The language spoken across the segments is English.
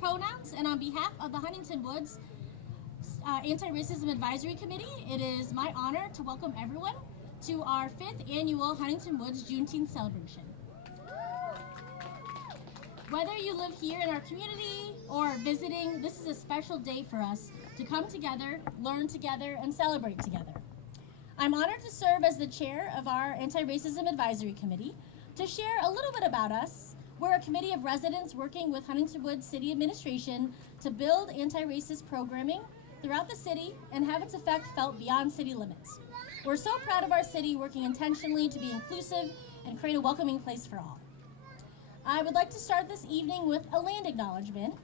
pronouns, and on behalf of the Huntington Woods Anti-Racism Advisory Committee, it is my honor to welcome everyone to our 5th annual Huntington Woods Juneteenth Celebration. Whether you live here in our community or visiting, this is a special day for us to come together, learn together, and celebrate together. I'm honored to serve as the chair of our Anti-Racism Advisory Committee. To share a little bit about us, we're a committee of residents working with Huntington Woods City Administration to build anti-racist programming throughout the city and have its effect felt beyond city limits. We're so proud of our city working intentionally to be inclusive and create a welcoming place for all. I would like to start this evening with a land acknowledgement.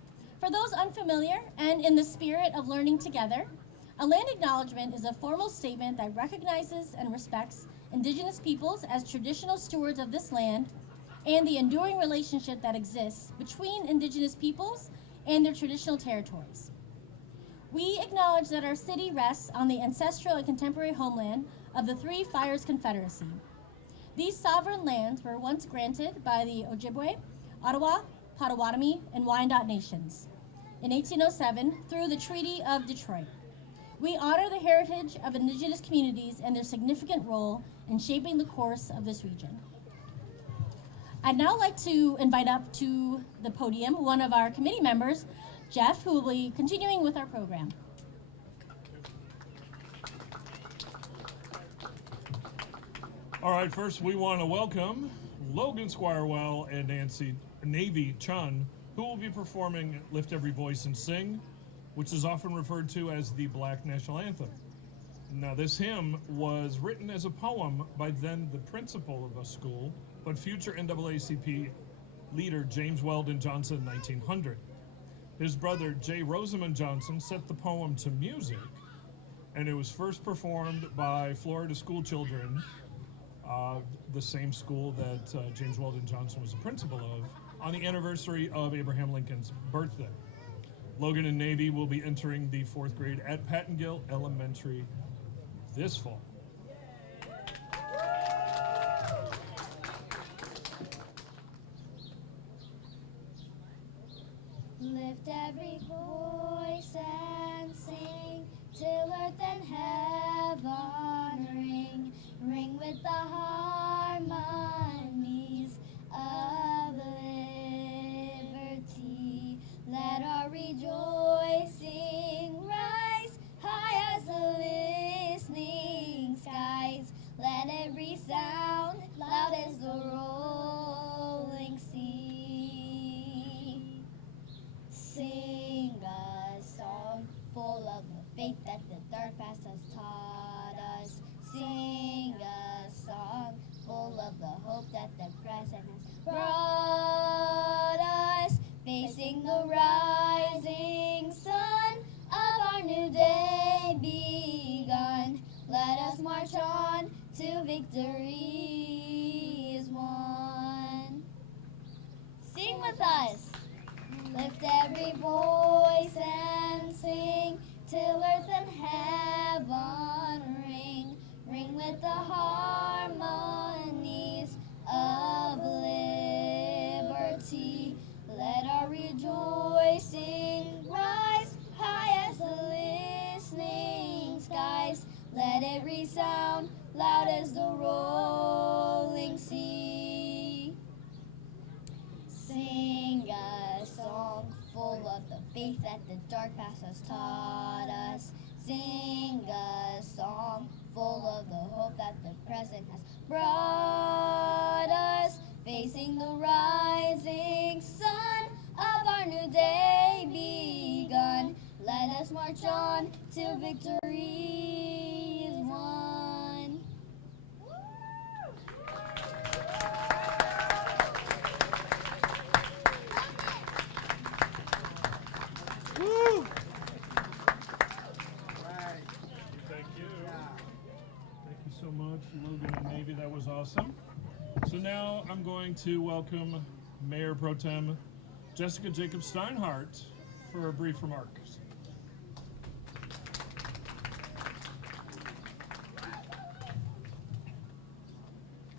For those unfamiliar and in the spirit of learning together, a land acknowledgement is a formal statement that recognizes and respects Indigenous peoples as traditional stewards of this land and the enduring relationship that exists between Indigenous peoples and their traditional territories. We acknowledge that our city rests on the ancestral and contemporary homeland of the Three Fires Confederacy. These sovereign lands were once granted by the Ojibwe, Ottawa, Potawatomi, and Wyandot nations in 1807 through the Treaty of Detroit. We honor the heritage of Indigenous communities and their significant role in shaping the course of this region. I'd now like to invite up to the podium one of our committee members, Jeff, who will be continuing with our program. All right, first we want to welcome Logan Squirewell and Nancy Navy Chun, who will be performing Lift Every Voice and Sing, which is often referred to as the Black National Anthem. Now, this hymn was written as a poem by then the principal of a school, but future NAACP leader James Weldon Johnson in 1900. His brother J. Rosamond Johnson set the poem to music, and it was first performed by Florida school children, the same school that James Weldon Johnson was a principal of, on the anniversary of Abraham Lincoln's birthday. Logan and Navy will be entering the 4th grade at Pattongill Elementary this fall. Lift every voice and sing till earth and heaven ring, ring with the harmonies of liberty. Let our rejoicing rise high as the listening skies. Let it resound loud as the rolling sea. Sing a song full of the faith that the dark past has taught us. Sing a song full of the hope that the present has brought us. Facing the rising sun of our new day begun. Let us march on till victory is won. Sing with us. Lift every voice and sing till earth and heaven ring, ring with the harmonies of liberty. Let our rejoicing rise high as the listening skies. Let it resound loud as the rolling sea. Sing a song full of the faith that the dark past has taught us. Sing a song full of the hope that the present has brought us. Facing the rising sun of our new day begun. Let us march on till victory is won. Woo! Thank you. Thank you so much, Logan and Navy. That was awesome. So now I'm going to welcome Mayor Pro Tem Jessica Jacobs Steinhardt for a brief remark.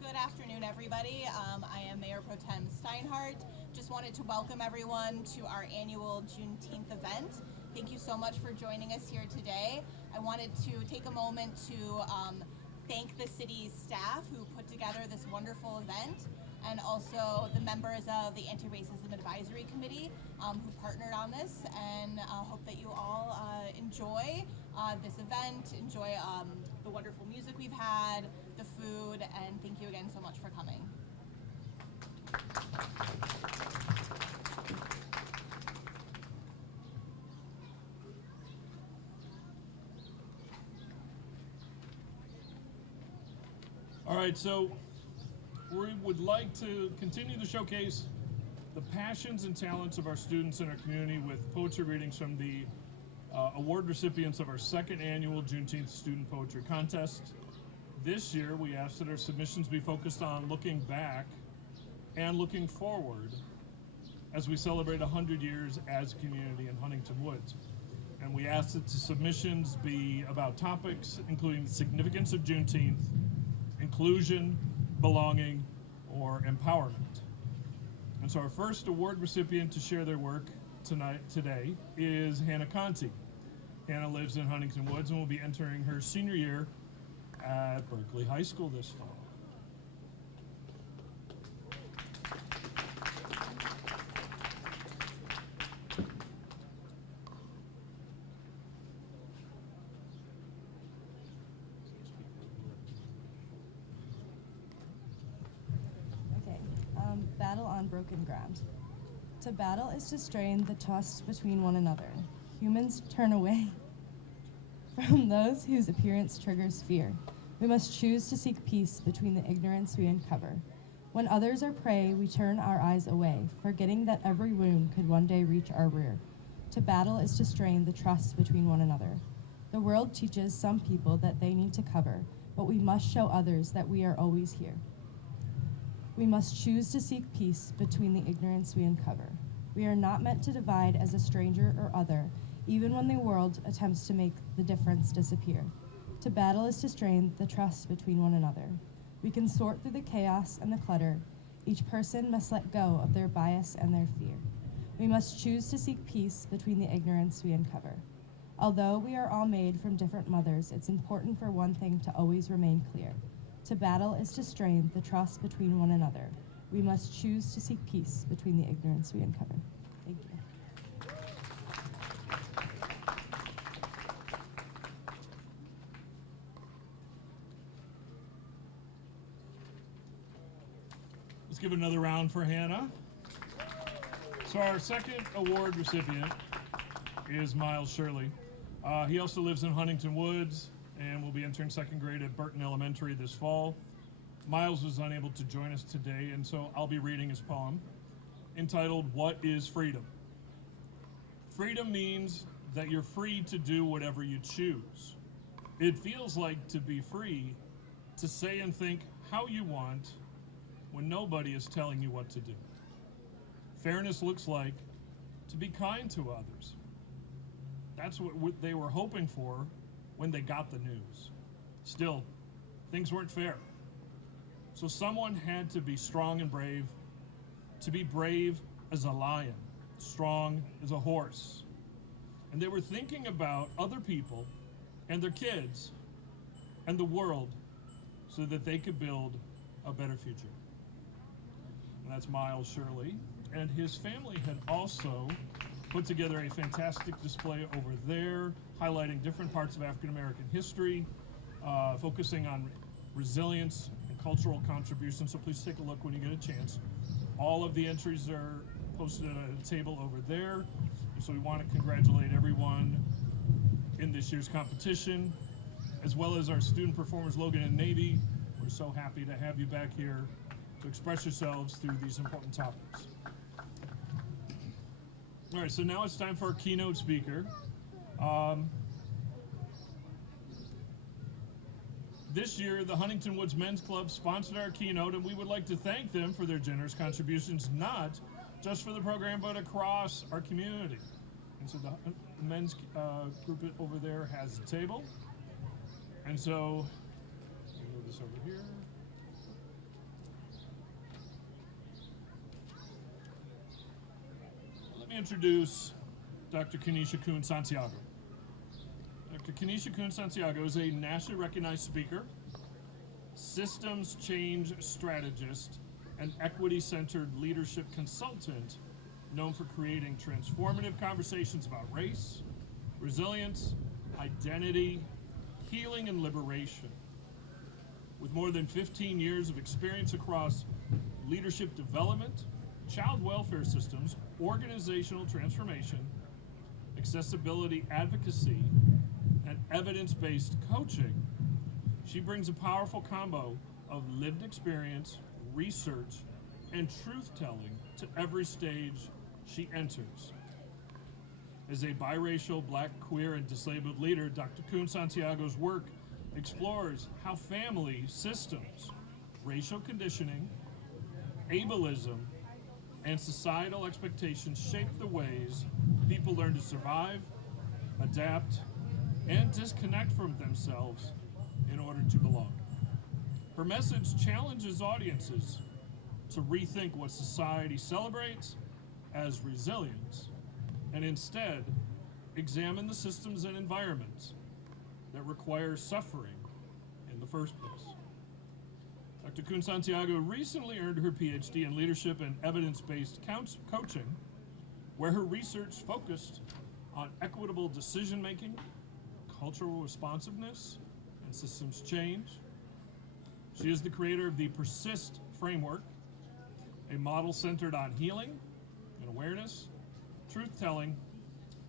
Good afternoon, everybody. I am Mayor Pro Tem Steinhardt. Just just wanted to welcome everyone to our annual Juneteenth event. Thank you so much for joining us here today. I wanted to take a moment to thank the city's staff who put together this wonderful event, and also the members of the Anti-Racism Advisory Committee who partnered on this, and hope that you all enjoy this event, enjoy the wonderful music we've had, the food, and thank you again so much for coming. All right, so we would like to continue to showcase the passions and talents of our students in our community with poetry readings from the award recipients of our second annual Juneteenth Student Poetry Contest. This year, we asked that our submissions be focused on looking back and looking forward as we celebrate 100 years as a community in Huntington Woods. And we asked that the submissions be about topics including the significance of Juneteenth, inclusion, belonging, or empowerment. And so our first award recipient to share their work today is Hannah Conti. Hannah lives in Huntington Woods and will be entering her senior year at Berkeley High School this fall. Battle on broken ground. To battle is to strain the trust between one another. Humans turn away from those whose appearance triggers fear. We must choose to seek peace between the ignorance we uncover. When others are prey, we turn our eyes away, forgetting that every wound could one day reach our rear. To battle is to strain the trust between one another. The world teaches some people that they need to cover, but we must show others that we are always here. We must choose to seek peace between the ignorance we uncover. We are not meant to divide as a stranger or other, even when the world attempts to make the difference disappear. To battle is to strain the trust between one another. We can sort through the chaos and the clutter. Each person must let go of their bias and their fear. We must choose to seek peace between the ignorance we uncover. Although we are all made from different mothers, it's important for one thing to always remain clear. To battle is to strain the trust between one another. We must choose to seek peace between the ignorance we uncover. Thank you. Let's give another round for Hannah. So our second award recipient is Miles Shirley. He also lives in Huntington Woods and will be entering second grade at Burton Elementary this fall. Miles was unable to join us today, and so I'll be reading his poem entitled, "What is Freedom?" Freedom means that you're free to do whatever you choose. It feels like to be free to say and think how you want when nobody is telling you what to do. Fairness looks like to be kind to others. That's what they were hoping for when they got the news. Still, things weren't fair. So someone had to be strong and brave, to be brave as a lion, strong as a horse. And they were thinking about other people and their kids and the world so that they could build a better future. And that's Miles Shirley. And his family had also put together a fantastic display over there, highlighting different parts of African American history, focusing on resilience and cultural contribution. So please take a look when you get a chance. All of the entries are posted at a table over there. So we want to congratulate everyone in this year's competition, as well as our student performers, Logan and Navy. We're so happy to have you back here to express yourselves through these important topics. All right, so now it's time for our keynote speaker. This year, the Huntington Woods Men's Club sponsored our keynote, and we would like to thank them for their generous contributions, not just for the program, but across our community. And so the men's group over there has a table. And so, I'll move this over here. me introduce Dr. Kenesha Kuhn Santiago. Dr. Kenesha Kuhn Santiago is a nationally recognized speaker, systems change strategist, and equity-centered leadership consultant known for creating transformative conversations about race, resilience, identity, healing, and liberation. With more than 15 years of experience across leadership development, child welfare systems, organizational transformation, accessibility advocacy, and evidence-based coaching, she brings a powerful combo of lived experience, research, and truth-telling to every stage she enters. As a biracial, Black, queer, and disabled leader, Dr. Kuhn Santiago's work explores how family systems, racial conditioning, ableism, and societal expectations shape the ways people learn to survive, adapt, and disconnect from themselves in order to belong. Her message challenges audiences to rethink what society celebrates as resilience, and instead examine the systems and environments that require suffering in the first place. Dr. Kuhn Santiago recently earned her PhD in leadership and evidence-based coaching, where her research focused on equitable decision-making, cultural responsiveness, and systems change. She is the creator of the Persist framework, a model centered on healing and awareness, truth-telling,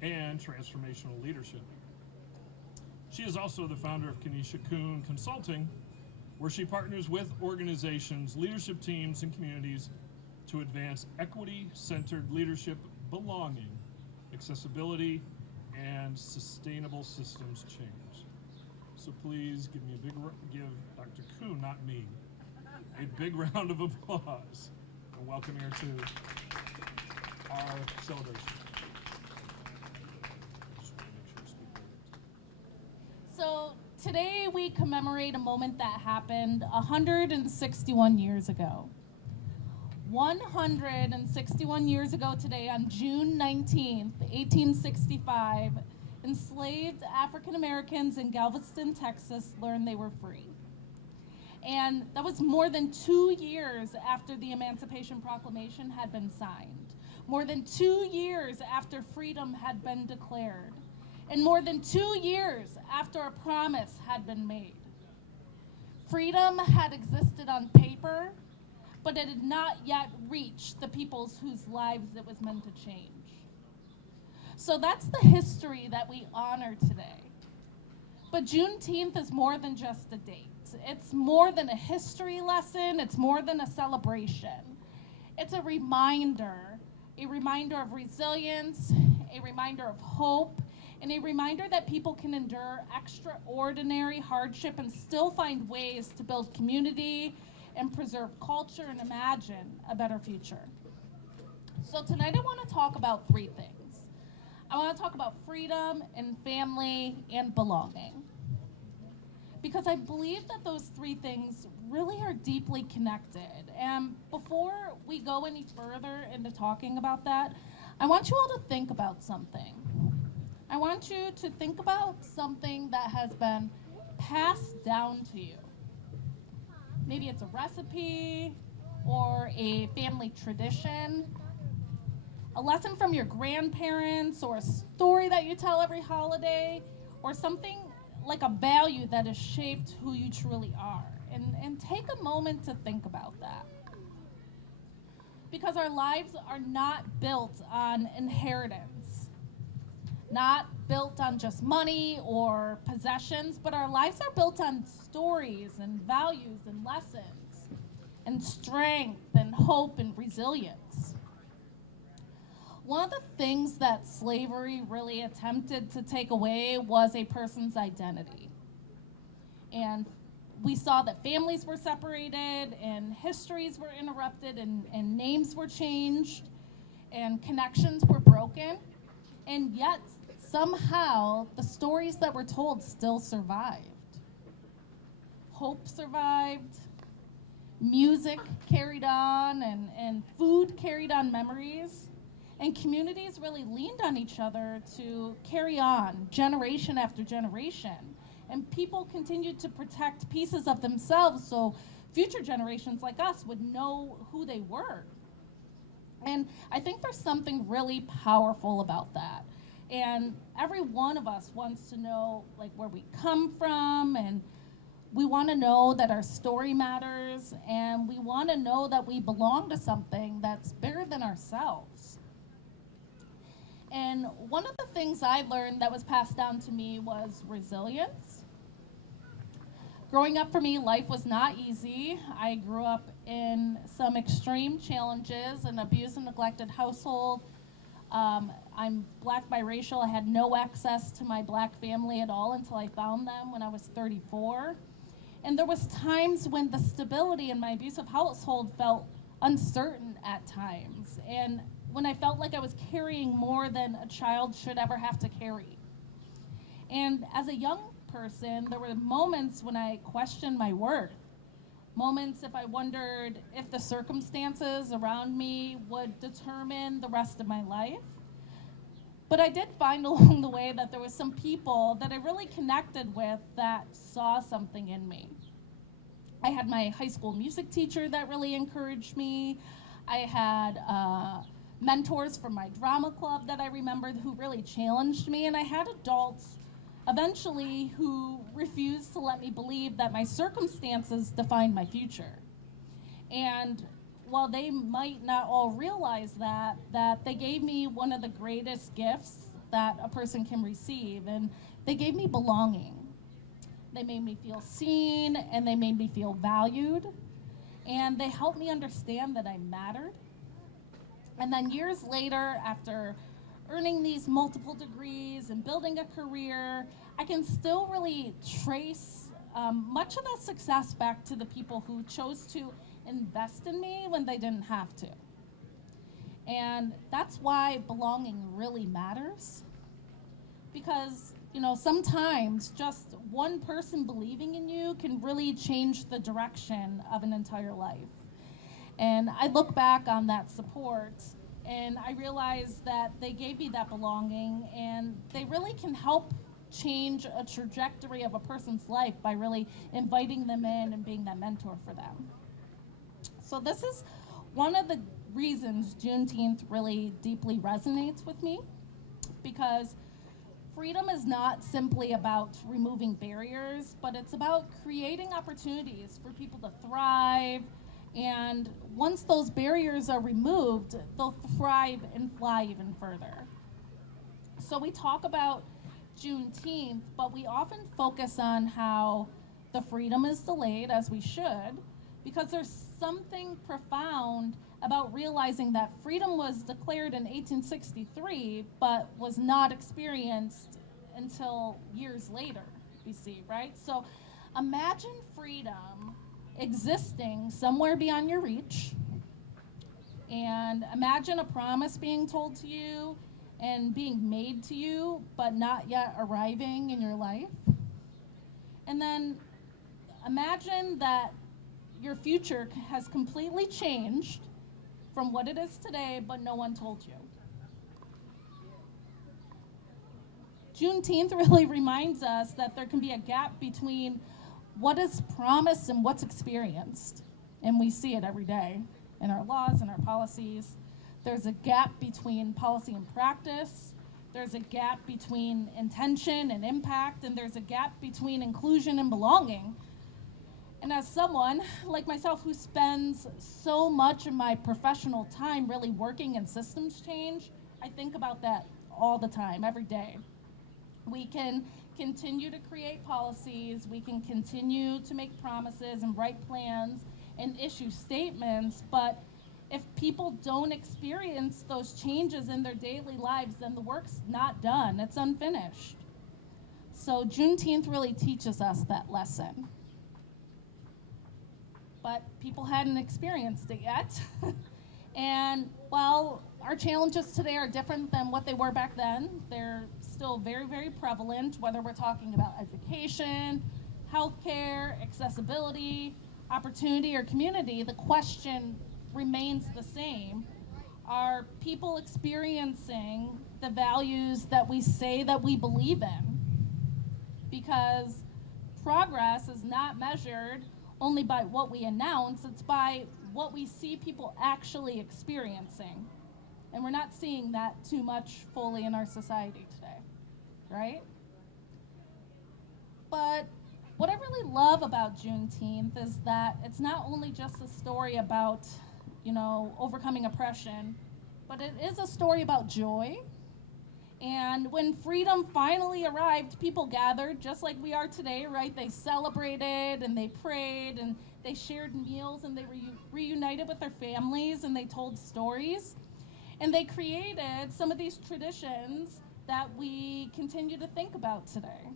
and transformational leadership. She is also the founder of Kenesha Kuhn Consulting, where she partners with organizations, leadership teams, and communities to advance equity-centered leadership, belonging, accessibility, and sustainable systems change. So please give Dr. Kuhn, not me, a big round of applause and welcome her to our celebration. So today we commemorate a moment that happened 161 years ago. 161 years ago today, on June 19th, 1865, enslaved African Americans in Galveston, Texas learned they were free. And that was more than 2 years after the Emancipation Proclamation had been signed, more than 2 years after freedom had been declared, and more than 2 years after a promise had been made. Freedom had existed on paper, but it had not yet reached the peoples whose lives it was meant to change. So that's the history that we honor today. But Juneteenth is more than just a date. It's more than a history lesson. It's more than a celebration. It's a reminder of resilience, a reminder of hope, and a reminder that people can endure extraordinary hardship and still find ways to build community and preserve culture and imagine a better future. So tonight I want to talk about three things. I want to talk about freedom and family and belonging, because I believe that those three things really are deeply connected. And before we go any further into talking about that, I want you all to think about something. I want you to think about something that has been passed down to you. Maybe it's a recipe or a family tradition, a lesson from your grandparents, or a story that you tell every holiday, or something like a value that has shaped who you truly are. And take a moment to think about that. Because our lives are not built on inheritance, not built on just money or possessions, but our lives are built on stories and values and lessons and strength and hope and resilience. One of the things that slavery really attempted to take away was a person's identity. And we saw that families were separated and histories were interrupted and names were changed and connections were broken. And yet, somehow, the stories that were told still survived. Hope survived, music carried on, and food carried on memories. And communities really leaned on each other to carry on generation after generation. And people continued to protect pieces of themselves so future generations like us would know who they were. And I think there's something really powerful about that. And every one of us wants to know like where we come from, and we want to know that our story matters, and we want to know that we belong to something that's bigger than ourselves. And one of the things I learned that was passed down to me was resilience. Growing up for me, life was not easy. I grew up in some extreme challenges, an abused and neglected household. I'm black biracial. I had no access to my black family at all until I found them when I was 34. And there was times when the stability in my abusive household felt uncertain at times. And when I felt like I was carrying more than a child should ever have to carry. And as a young person, there were moments when I questioned my worth. Moments if I wondered if the circumstances around me would determine the rest of my life. But I did find along the way that there was some people that I really connected with that saw something in me. I had my high school music teacher that really encouraged me. I had mentors from my drama club that I remembered who really challenged me. And I had adults eventually who refused to let me believe that my circumstances defined my future. And while they might not all realize that they gave me one of the greatest gifts that a person can receive, and they gave me belonging. They made me feel seen, and they made me feel valued, and they helped me understand that I mattered. And then years later, after earning these multiple degrees and building a career, I can still really trace much of that success back to the people who chose to invest in me when they didn't have to. And that's why belonging really matters. Because, you know, sometimes just one person believing in you can really change the direction of an entire life. And I look back on that support and I realize that they gave me that belonging, and they really can help change a trajectory of a person's life by really inviting them in and being that mentor for them. So this is one of the reasons Juneteenth really deeply resonates with me, because freedom is not simply about removing barriers, but it's about creating opportunities for people to thrive. And once those barriers are removed, they'll thrive and fly even further. So we talk about Juneteenth, but we often focus on how the freedom is delayed, as we should, because there's something profound about realizing that freedom was declared in 1863, but was not experienced until years later, we see, right? So imagine freedom existing somewhere beyond your reach, and imagine a promise being told to you and being made to you, but not yet arriving in your life. And then imagine that your future has completely changed from what it is today, but no one told you. Juneteenth really reminds us that there can be a gap between what is promised and what's experienced. And we see it every day in our laws and our policies. There's a gap between policy and practice. There's a gap between intention and impact. And there's a gap between inclusion and belonging. And as someone like myself who spends so much of my professional time really working in systems change, I think about that all the time, every day. We can continue to create policies, we can continue to make promises and write plans and issue statements, but if people don't experience those changes in their daily lives, then the work's not done, it's unfinished. So Juneteenth really teaches us that lesson. But people hadn't experienced it yet. And while our challenges today are different than what they were back then, they're still very, very prevalent, whether we're talking about education, healthcare, accessibility, opportunity, or community. The question remains the same. Are people experiencing the values that we say that we believe in? Because progress is not measured only by what we announce, it's by what we see people actually experiencing. And we're not seeing that too much fully in our society today, right? But what I really love about Juneteenth is that it's not only just a story about, overcoming oppression, but it is a story about joy. And when freedom finally arrived, people gathered just like we are today, right? They celebrated and they prayed and they shared meals and they reunited with their families and they told stories. And they created some of these traditions that we continue to think about today.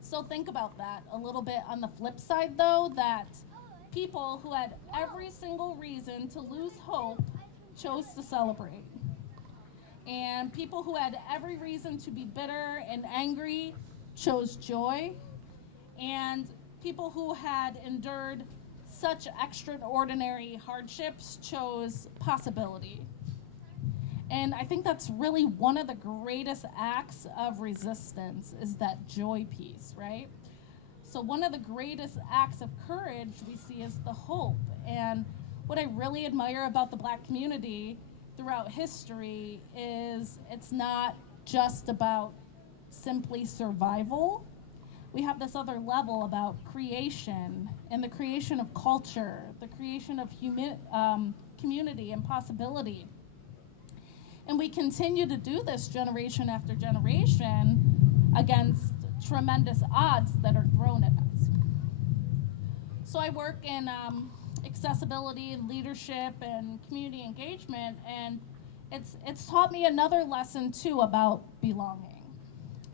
So think about that a little bit. On the flip side, though, that people who had every single reason to lose hope chose to celebrate. And people who had every reason to be bitter and angry chose joy. And people who had endured such extraordinary hardships chose possibility. And I think that's really one of the greatest acts of resistance is that joy piece, right? So one of the greatest acts of courage we see is the hope. And what I really admire about the Black community throughout history is it's not just about simply survival. We have this other level about creation and the creation of culture, the creation of community and possibility. And we continue to do this generation after generation against tremendous odds that are thrown at us. So I work in accessibility and leadership and community engagement, and it's taught me another lesson too about belonging.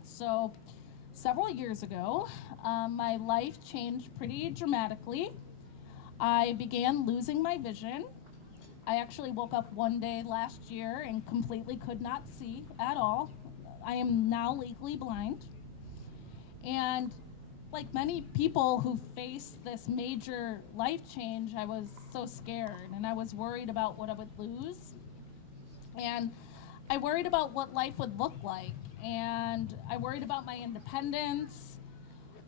So several years ago, my life changed pretty dramatically. I began losing my vision. I actually woke up one day last year and completely could not see at all. I am now legally blind. And like many people who face this major life change, I was so scared and I was worried about what I would lose. And I worried about what life would look like. And I worried about my independence.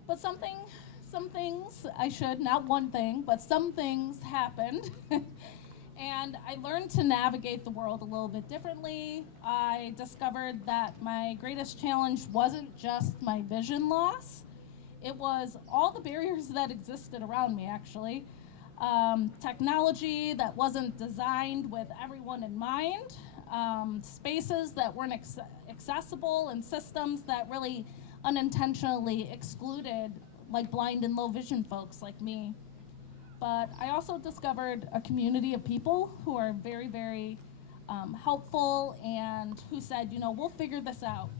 But some things, not one thing, but some things happened. And I learned to navigate the world a little bit differently. I discovered that my greatest challenge wasn't just my vision loss. It was all the barriers that existed around me, actually. Technology that wasn't designed with everyone in mind, spaces that weren't accessible, and systems that really unintentionally excluded like blind and low vision folks like me. But I also discovered a community of people who are very, very helpful and who said, we'll figure this out.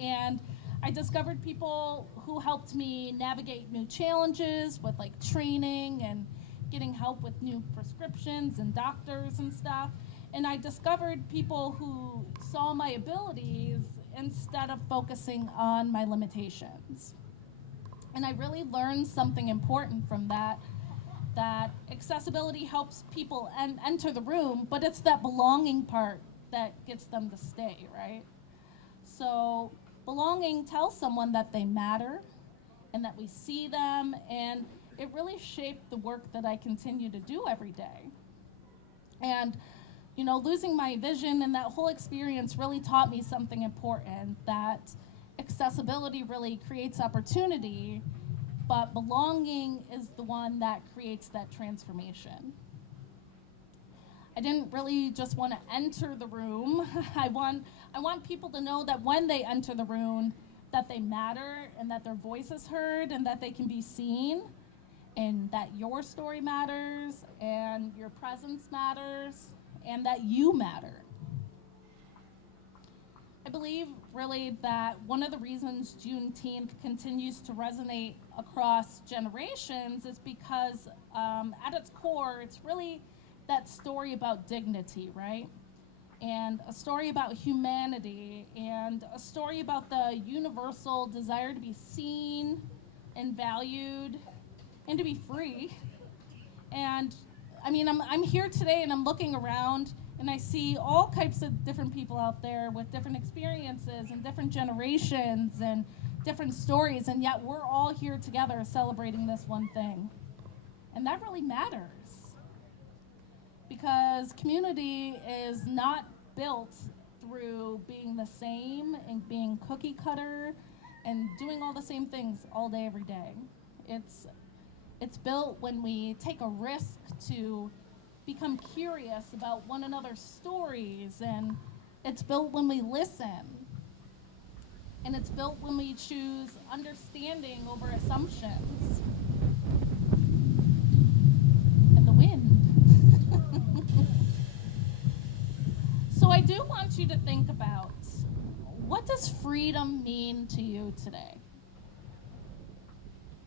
And I discovered people who helped me navigate new challenges with like training and getting help with new prescriptions and doctors and stuff. And I discovered people who saw my abilities instead of focusing on my limitations. And I really learned something important from that accessibility helps people enter the room, but it's that belonging part that gets them to stay, right? So belonging tells someone that they matter and that we see them, and it really shaped the work that I continue to do every day. And losing my vision and that whole experience really taught me something important, that accessibility really creates opportunity, but belonging is the one that creates that transformation. I didn't really just want to enter the room. I want people to know that when they enter the room, that they matter and that their voice is heard and that they can be seen and that your story matters and your presence matters and that you matter. I believe really that one of the reasons Juneteenth continues to resonate across generations is because at its core, it's really that story about dignity, right? And a story about humanity and a story about the universal desire to be seen and valued and to be free. And I mean, I'm here today and I'm looking around And I see all types of different people out there with different experiences and different generations and different stories, and yet we're all here together celebrating this one thing. And that really matters, because community is not built through being the same and being cookie cutter and doing all the same things all day, every day. It's built when we take a risk to become curious about one another's stories, and it's built when we listen, and it's built when we choose understanding over assumptions. And the wind. So I do want you to think about, what does freedom mean to you today?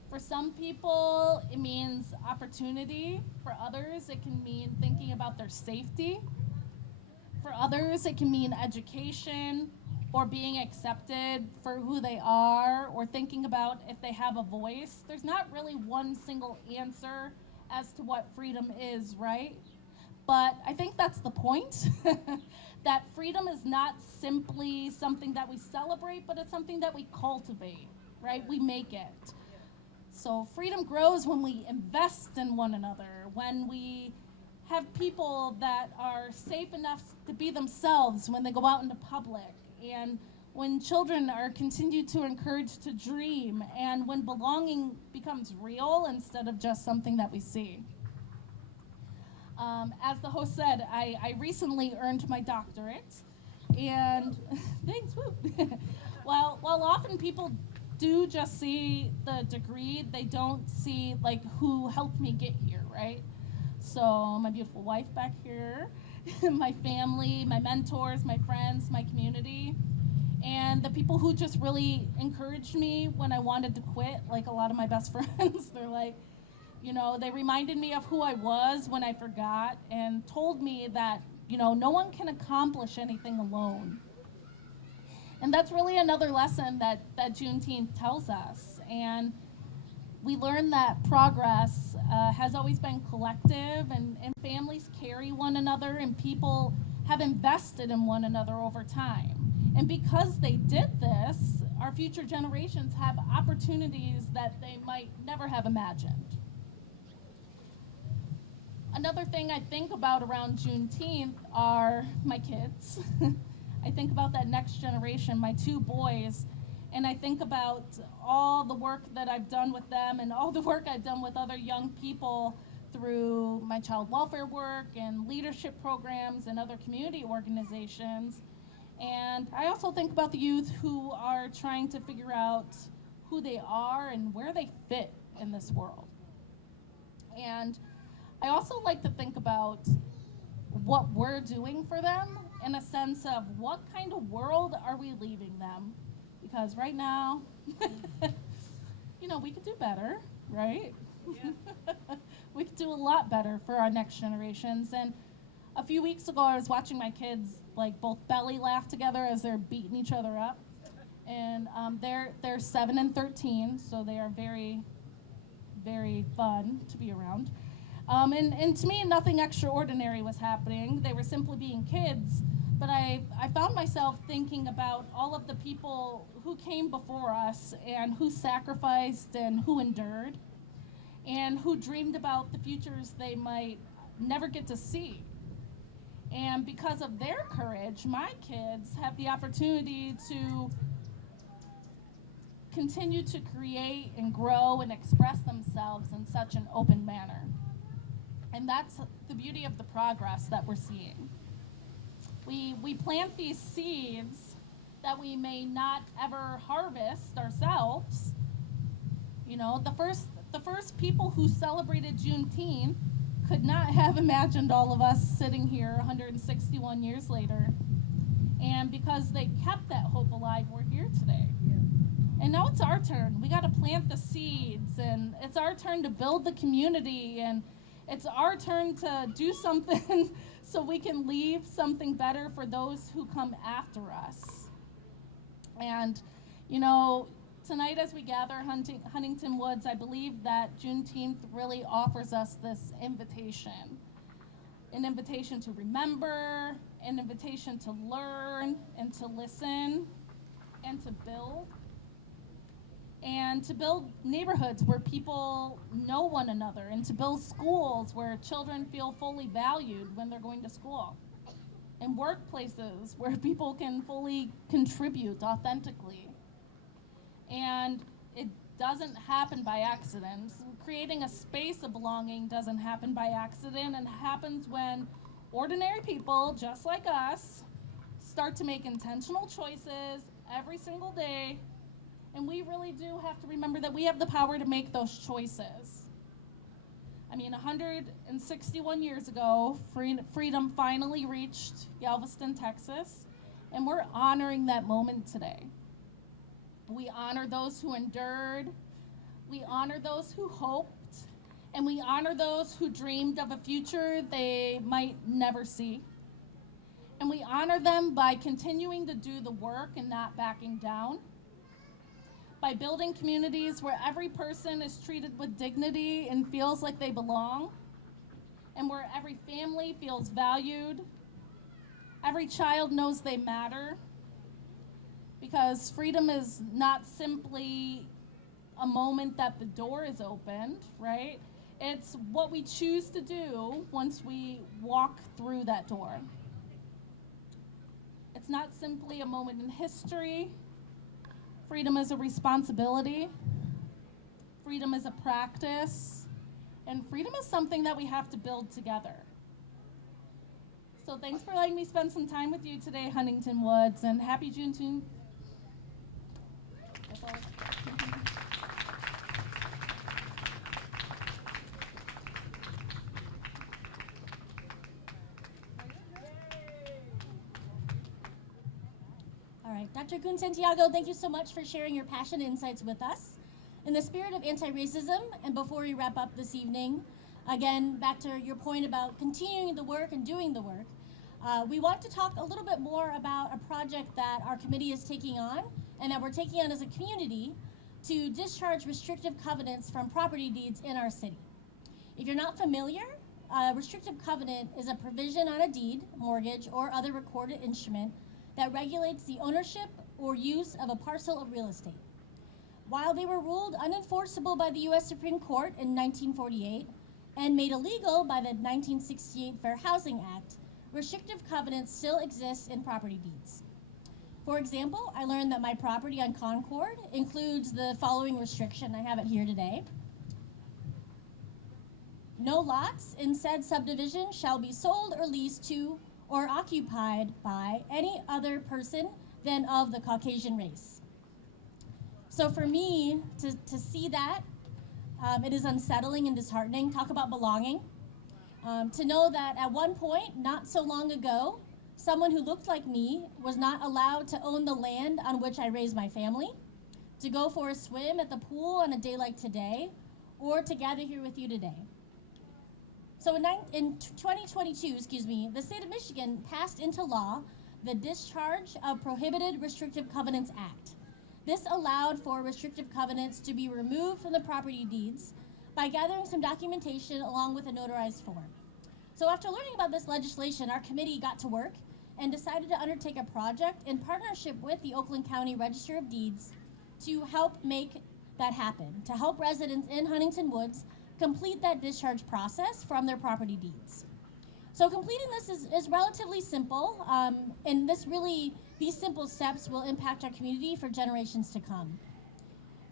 For some people, it means opportunity. For others, it can mean thinking about their safety. For others, it can mean education or being accepted for who they are, or thinking about if they have a voice. There's not really one single answer as to what freedom is, right? But I think that's the point, that freedom is not simply something that we celebrate, but it's something that we cultivate, right? We make it. So freedom grows when we invest in one another, when we have people that are safe enough to be themselves when they go out into public, and when children are continued to encourage to dream, and when belonging becomes real instead of just something that we see. As the host said, I recently earned my doctorate, and thanks, woo. while often people do just see the degree, they don't see like who helped me get here, right? So my beautiful wife back here, my family, my mentors, my friends, my community, and the people who just really encouraged me when I wanted to quit, like a lot of my best friends. They're like, they reminded me of who I was when I forgot, and told me that, no one can accomplish anything alone. And that's really another lesson that Juneteenth tells us. And we learn that progress has always been collective, and families carry one another, and people have invested in one another over time. And because they did this, our future generations have opportunities that they might never have imagined. Another thing I think about around Juneteenth are my kids. I think about that next generation, my 2 boys, and I think about all the work that I've done with them and all the work I've done with other young people through my child welfare work and leadership programs and other community organizations. And I also think about the youth who are trying to figure out who they are and where they fit in this world. And I also like to think about what we're doing for them, in a sense of what kind of world are we leaving them? Because right now, we could do better, right? Yeah. We could do a lot better for our next generations. And a few weeks ago, I was watching my kids both belly laugh together as they're beating each other up. And they're 7 and 13, so they are very, very fun to be around. And to me, nothing extraordinary was happening. They were simply being kids. But I found myself thinking about all of the people who came before us, and who sacrificed and who endured, and who dreamed about the futures they might never get to see. And because of their courage, my kids have the opportunity to continue to create and grow and express themselves in such an open manner. And that's the beauty of the progress that we're seeing. We plant these seeds that we may not ever harvest ourselves. The first people who celebrated Juneteenth could not have imagined all of us sitting here 161 years later. And because they kept that hope alive, we're here today. Yeah. And now it's our turn. We got to plant the seeds, and it's our turn to build the community, and it's our turn to do something so we can leave something better for those who come after us. And, tonight as we gather Huntington Woods, I believe that Juneteenth really offers us this invitation. an invitation to remember, an invitation to learn and to listen and to build. And to build neighborhoods where people know one another, and to build schools where children feel fully valued when they're going to school, and workplaces where people can fully contribute authentically. And it doesn't happen by accident. Creating a space of belonging doesn't happen by accident, and happens when ordinary people, just like us, start to make intentional choices every single day. And we really do have to remember that we have the power to make those choices. I mean, 161 years ago, freedom finally reached Galveston, Texas, and we're honoring that moment today. We honor those who endured, we honor those who hoped, and we honor those who dreamed of a future they might never see. And we honor them by continuing to do the work and not backing down, by building communities where every person is treated with dignity and feels like they belong, and where every family feels valued, every child knows they matter, because freedom is not simply a moment that the door is opened, right? It's what we choose to do once we walk through that door. It's not simply a moment in history. Freedom is a responsibility. Freedom is a practice. And freedom is something that we have to build together. So thanks for letting me spend some time with you today, Huntington Woods, and happy Juneteenth. That's all. All right, Dr. Gun Santiago, thank you so much for sharing your passion and insights with us. In the spirit of anti-racism, and before we wrap up this evening, again, back to your point about continuing the work and doing the work, we want to talk a little bit more about a project that our committee is taking on, and that we're taking on as a community, to discharge restrictive covenants from property deeds in our city. If you're not familiar, a restrictive covenant is a provision on a deed, mortgage, or other recorded instrument that regulates the ownership or use of a parcel of real estate. While they were ruled unenforceable by the U.S. Supreme Court in 1948 and made illegal by the 1968 Fair Housing Act, restrictive covenants still exist in property deeds. For example, I learned that my property on Concord includes the following restriction. I have it here today. No lots in said subdivision shall be sold or leased to or occupied by any other person than of the Caucasian race. So for me, to see that, it is unsettling and disheartening. Talk about belonging. To know that at one point, not so long ago, someone who looked like me was not allowed to own the land on which I raised my family, to go for a swim at the pool on a day like today, or to gather here with you today. So in 2022, the state of Michigan passed into law the Discharge of Prohibited Restrictive Covenants Act. This allowed for restrictive covenants to be removed from the property deeds by gathering some documentation along with a notarized form. So after learning about this legislation, our committee got to work and decided to undertake a project in partnership with the Oakland County Register of Deeds to help make that happen, to help residents in Huntington Woods complete that discharge process from their property deeds. So completing this is relatively simple, and these simple steps will impact our community for generations to come.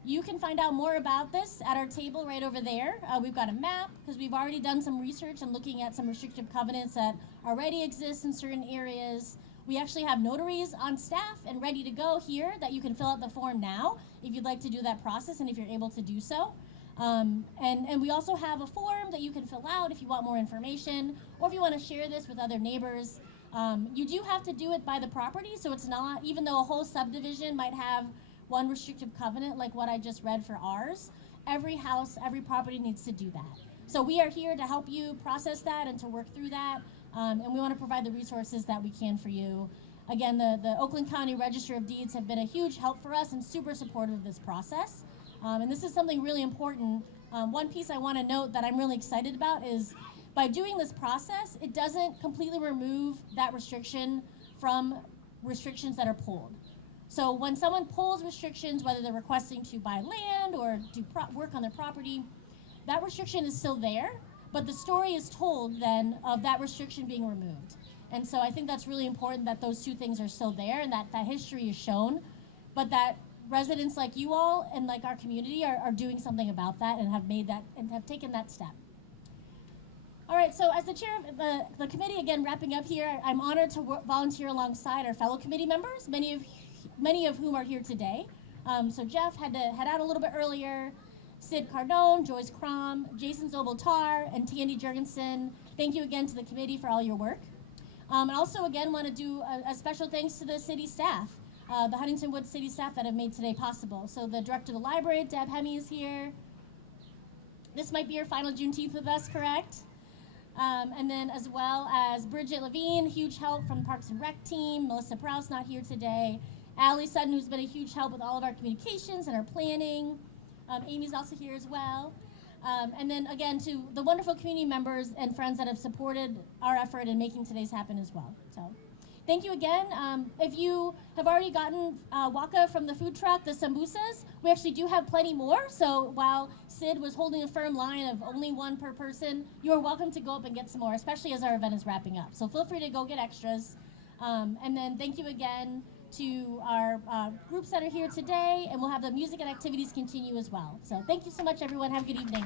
You can find out more about this at our table right over there. We've got a map, because we've already done some research and looking at some restrictive covenants that already exist in certain areas. We actually have notaries on staff and ready to go here that you can fill out the form now if you'd like to do that process and if you're able to do so. And we also have a form that you can fill out if you want more information or if you want to share this with other neighbors. You do have to do it by the property, so it's not, even though a whole subdivision might have one restrictive covenant like what I just read for ours, every house, every property needs to do that. So we are here to help you process that and to work through that, and we want to provide the resources that we can for you. Again, the Oakland County Register of Deeds have been a huge help for us and super supportive of this process. And this is something really important. One piece I want to note that I'm really excited about is by doing this process, it doesn't completely remove that restriction from restrictions that are pulled. So when someone pulls restrictions, whether they're requesting to buy land or do work on their property, that restriction is still there, but the story is told then of that restriction being removed. And so I think that's really important that those two things are still there and that that history is shown, but that residents like you all and like our community are doing something about that and have made that and have taken that step. All right, so as the chair of the committee, again, wrapping up here, I'm honored to volunteer alongside our fellow committee members, many of whom are here today. So Jeff had to head out a little bit earlier. Sid Cardone, Joyce Crom, Jason Zobel-Tar, and Tandy Jurgensen. Thank you again to the committee for all your work. And also, again, want to do a special thanks to the city staff, the Huntington Woods city staff that have made today possible. So the director of the library, Deb Hemme, is here. This might be your final Juneteenth with us, correct? And then as well as Bridget Levine, huge help from the Parks and Rec team. Melissa Prowse not here today. Allie Sutton, who's been a huge help with all of our communications and our planning. Amy's also here as well. And then again to the wonderful community members and friends that have supported our effort in making today's happen as well. So thank you again. If you have already gotten waka from the food truck, the sambusas, we actually do have plenty more. So while Sid was holding a firm line of only one per person, you're welcome to go up and get some more, especially as our event is wrapping up. So feel free to go get extras. And then thank you again to our groups that are here today, and we'll have the music and activities continue as well. So thank you so much, everyone. Have a good evening.